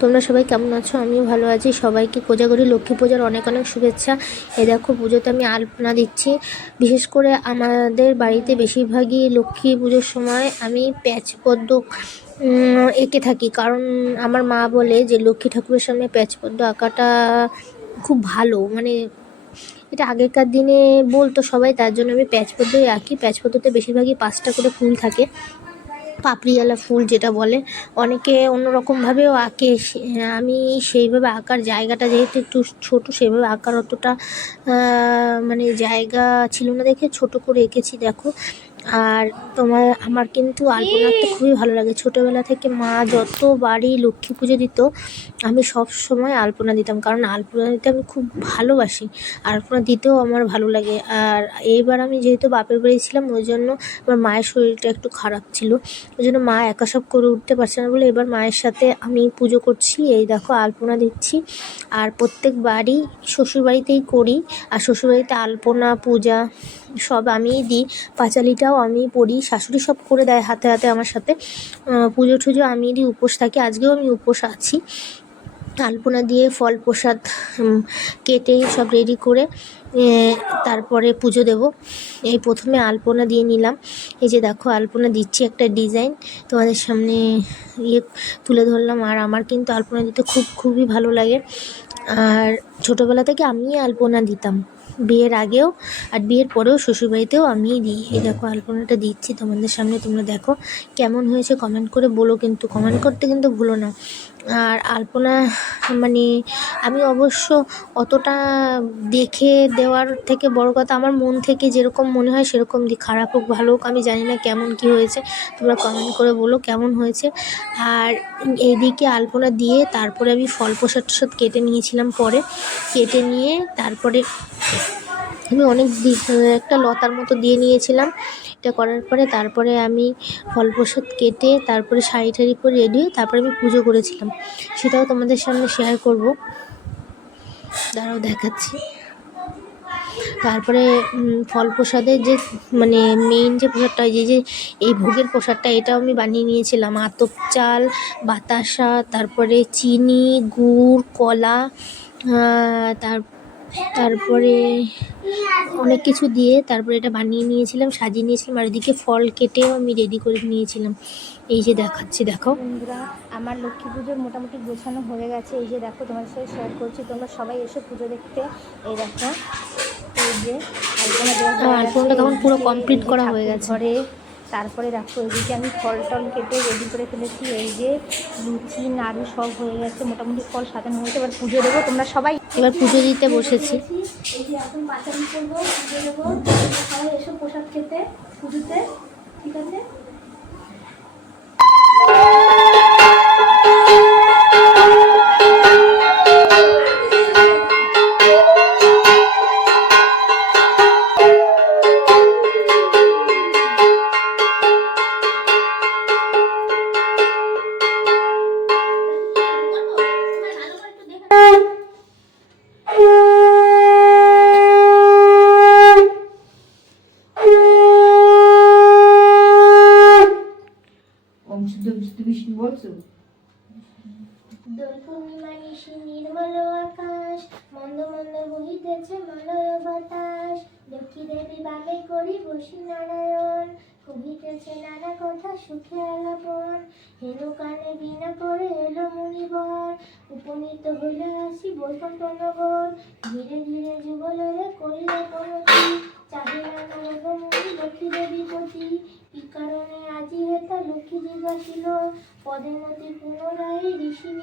তোমরা সবাই কেমন আছো? আমিও ভালো আছি। সবাইকে কোজাগরি লক্ষ্মী পূজার অনেক অনেক শুভেচ্ছা। এই দেখো পুজোতে আমি আলপনা দিচ্ছি। বিশেষ করে আমাদের বাড়িতে বেশিরভাগই লক্ষ্মী পুজোর সময় আমি প্যাচ পদ্ম এঁকে থাকি, কারণ আমার মা বলে যে লক্ষ্মী ঠাকুরের সামনে প্যাচ পদ্ম আঁকাটা খুব ভালো, মানে এটা আগেকার দিনে বলতো সবাই, তার জন্য আমি প্যাচ পদ্মই আঁকি। প্যাচ পদ্মতে বেশিরভাগই 5টা করে ফুল থাকে, পাপড়িওয়ালা ফুল যেটা বলে। অনেকে অন্যরকমভাবেও আঁকে, আমি সেইভাবে আঁকার জায়গাটা যেহেতু একটু ছোটো, সেইভাবে আঁকার অতটা মানে জায়গা ছিল না দেখে ছোট করে এঁকেছি দেখো। আর আমার কিন্তু আলপনা আঁকতে খুবই ভালো লাগে। ছোটোবেলা থেকে মা যতবারই লক্ষ্মী পুজো দিত আমি সব সময় আলপনা দিতাম, কারণ আলপনা দিতে আমি খুব ভালোবাসি, আলপনা দিতেও আমার ভালো লাগে। আর এইবার আমি যেহেতু বাপের বাড়ি ছিলাম, ওই জন্য আমার মায়ের শরীরটা একটু খারাপ ছিল, ওই জন্য মা একা সব করে উঠতে পারছে না বলে এবার মায়ের সাথে আমি পুজো করছি। এই দেখো আলপনা দিচ্ছি। আর প্রত্যেকবারই শ্বশুরবাড়িতেই করি, আর শ্বশুরবাড়িতে আলপনা পূজা সব আমিই দিই, পাঁচালিটাও আমিই পড়ি, শাশুড়ি সব করে দেয় হাতে হাতে আমার সাথে। পুজো টুজো আমিই দিই, উপোস থাকি, আজকেও আমি উপোস আছি। আলপনা দিয়ে ফল প্রসাদ কেটে সব রেডি করে তারপরে পুজো দেব। এই প্রথমে আলপনা দিয়ে নিলাম। এই যে দেখো আলপনা দিচ্ছি, একটা ডিজাইন তোমাদের সামনে তুলে ধরলাম। আর আমার কিন্তু আলপনা দিতে খুবই ভালো লাগে। আর ছোটোবেলা থেকে আমিই আলপনা দিতাম, বিয়ের আগেও আর বিয়ের পরেও শ্বশুরবাড়িতেও আমিই দিই। এই দেখো আলপনাটা দিচ্ছি তোমাদের সামনে, তোমরা দেখো কেমন হয়েছে কমেন্ট করে বলো, কিন্তু কমেন্ট করতে কিন্তু ভুলো না। আর আলপনা মানে আমি অবশ্য অতটা দেখে দেওয়ার থেকে বড় কথা আমার মন থেকে যেরকম মনে হয় সেরকম দিই, খারাপ হোক ভালো হোক আমি জানি না কেমন কি হয়েছে, তোমরা কমেন্ট করে বলো কেমন হয়েছে। আর এইদিকে আলপনা দিয়ে তারপরে আমি ফল প্রসাদ কেটে নিয়েছিলাম, পরে কেটে নিয়ে তারপরে আমি একটা লতার মতো দিয়ে নিয়েছিলাম। এটা করার পরে তারপরে আমি ফল প্রসাদ কেটে তারপরে শাড়ি টাড়ি পরে রেডি হয়ে তারপরে আমি পুজো করেছিলাম, সেটাও তোমাদের সামনে শেয়ার করব, দাঁড়াও দেখাচ্ছি। তারপরে ফল প্রসাদের যে মানে মেইন যে প্রসাদটা, যে এই ভোগের প্রসাদটা, এটাও আমি বানিয়ে নিয়েছিলাম। আতপ চাল, বাতাসা, তারপরে চিনি, গুড়, কলা, তারপরে অনেক কিছু দিয়ে তারপরে এটা বানিয়ে নিয়েছিলাম, সাজিয়ে নিয়েছিলাম। আর এদিকে ফল কেটেও আমি রেডি করে নিয়েছিলাম। এই যে দেখাচ্ছি, দেখো বন্ধুরা, আমার লক্ষ্মী পুজোর মোটামুটি গোছানো হয়ে গেছে। এই যে দেখো তোমার সাথে শেয়ার করছি, তোমরা সবাই এসে পুজো দেখতে। এই দেখো এই যে আলপনাটা তখন পুরো কমপ্লিট করা হয়ে গেছে। ঘরে তারপরে দেখো এদিকে আমি ফল টল কেটে রেডি করে ফেলেছি। এই যে লুচি নাড়ু সব হয়ে গেছে, মোটামুটি ফল সাজানো হয়েছে। এবার পুজো দেবো, তোমরা সবাই এবার পুজো দিতে বসেছি। এই যে এখন পাঁচালি করবো, পুজো দেবো, সবাই এসে প্রসাদ খেতে পুজোতে, ঠিক আছে? দোল পূর্ণিমা নিশি নির্মল আকাশ, মন্দ মন্দ বহিতেছে মলয় বাতাস। লক্ষ্মী দেবী বামে করি বসি নারায়ণ, কহিতেছে নানা কথা সুখে আলাপন। হেনু কানে বিনা করে এলো মুনিবর, উপনীত হইলে আসি বৈকুণ্ঠ নগর। ধীরে ধীরে যুগলরে করিল প্রণতি, চাহিলা নারদ মুনি লক্ষ্মী দেবী পতি। কি কারণে আজি হেতা লক্ষ্মী জিজ্ঞাসিল, পদে মতি পুনরায় ঋষি